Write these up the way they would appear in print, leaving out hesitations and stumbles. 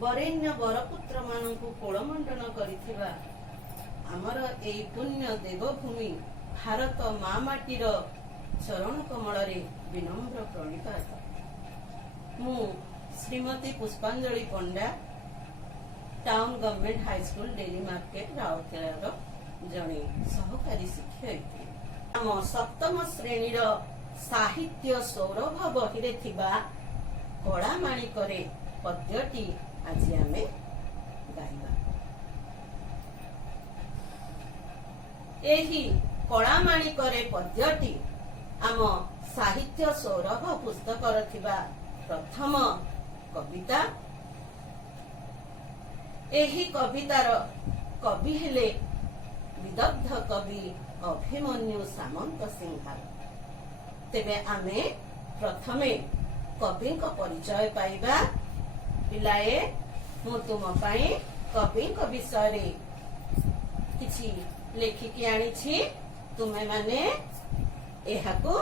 बरेण्य बरपुत्र मानकु कोलमंडन करिथिबा आमर एई पुण्य देवभूमि भारत माँ माटीर चरण कमल विनम्र प्रणिपात। मु Shrimati Pushpanjali Panda town government high school daily market Rourkela जड़े सहकारी शिक्षयित्री। आम सप्तम श्रेणीर साहित्य सौरभ बही कला माणिकरे पद्यटी आज आमे गाइबा। एही कला माणिकरे पद्यटी आम साहित्य सौरभ पुस्तकर थिबा प्रथम कविता। एही कवितार कवि हेले विदग्ध कवि अभिमन्यु सामंत सिंहाल। तेबे आमे प्रथमे कवि परिचय पाइबा। पिलाए मु तुम पाई कवि विषय किछि लेखिकी आनिछि, तुमे माने एहाकु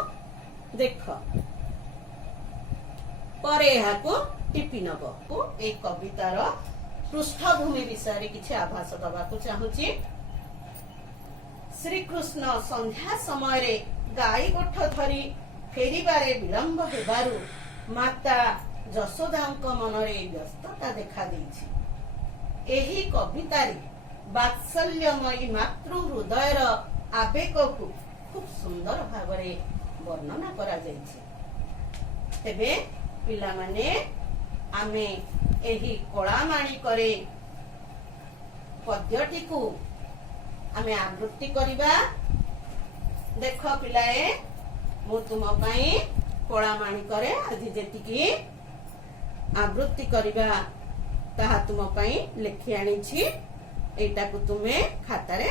देख परे एहाकु टिपि नब। ए कवितार पृष्ठभूमि विषय किछि आभास दबाकु चाहुछि। श्री कृष्ण संध्या समय गाई गोठ धरी फेरिबारे विलंब हेबारु माता यशोदांक मनरे व्यस्तता देखा देइछि। एही कवितारी वात्सल्यमयी मातृ हृदयर आवेग को खूब सुंदर भावरे वर्णना करा जाइछि। तेबे पिला माने आमे एही कला माणिकरे पद्यटी को आमे आवृत्ति करिबा। देख पिलाए मु तुम पाई कला माणिकरे आज जेतिकी आवृत्ति करिबा ताहा तुम पाई लेखि आनिछि। एटा को तुमे खातारे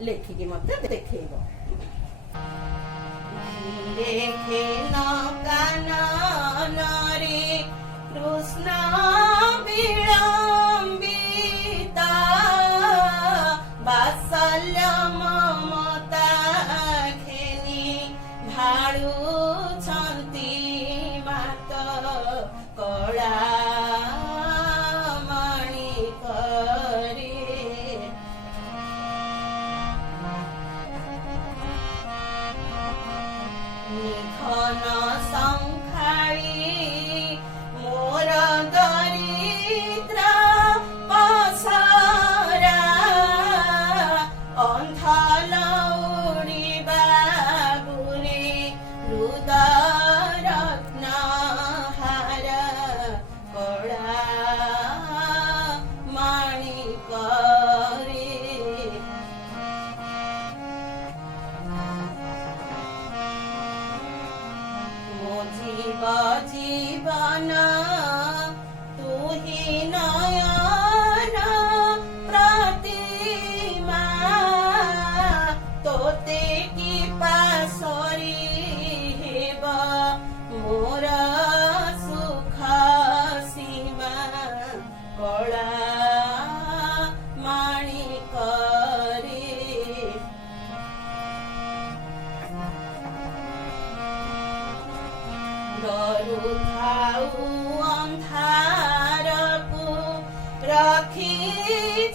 लेखिकी मते देखैबो। देखे न काननरे कृष्ण विलंबिता वात्सल्य ममता घेनी भाळु छन्ति मात कला निखन संखाळी मोर दरिद्र पसरा अंधल उड़िबा बुले हृदय रत्न हार कला माणिकरे जीव जीवन तू ही नयन प्रतिमा तोते की पासरी हेब मोर सुख सीमा कला माणिकरे डरु थाऊ अंधारकु रखी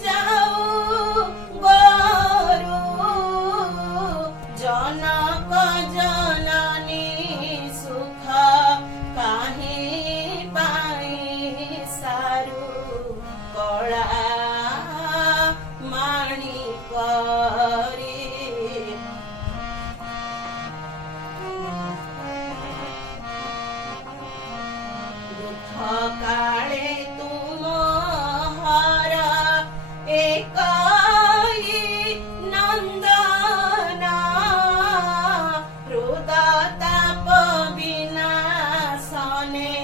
जाऊ गरु जनक जननी सुख काहे पाई सारू कला माणिकरे काले तुम हर एकाई नंदना हृदताप विनाशने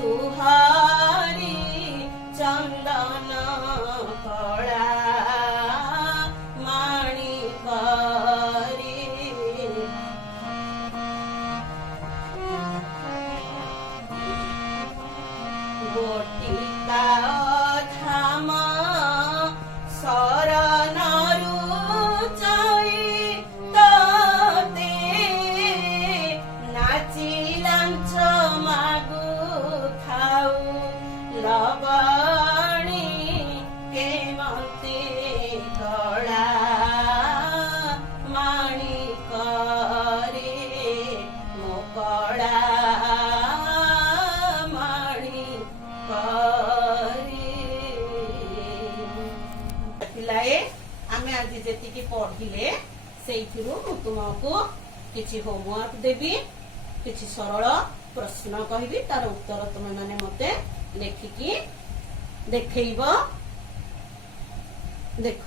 तुहारी चंदन कला माणिकरे गोटिका धाम शरणरु चई तते नाची लांच मागु थाऊ लबा पिलाए आमे आज जेतिकी पढ़िले सेइथिरु मु तुमको किछि होमवर्क देबी किछि सरल प्रश्न कहबी तार उत्तर तुम माने मते लेखिकी देखैबो। देख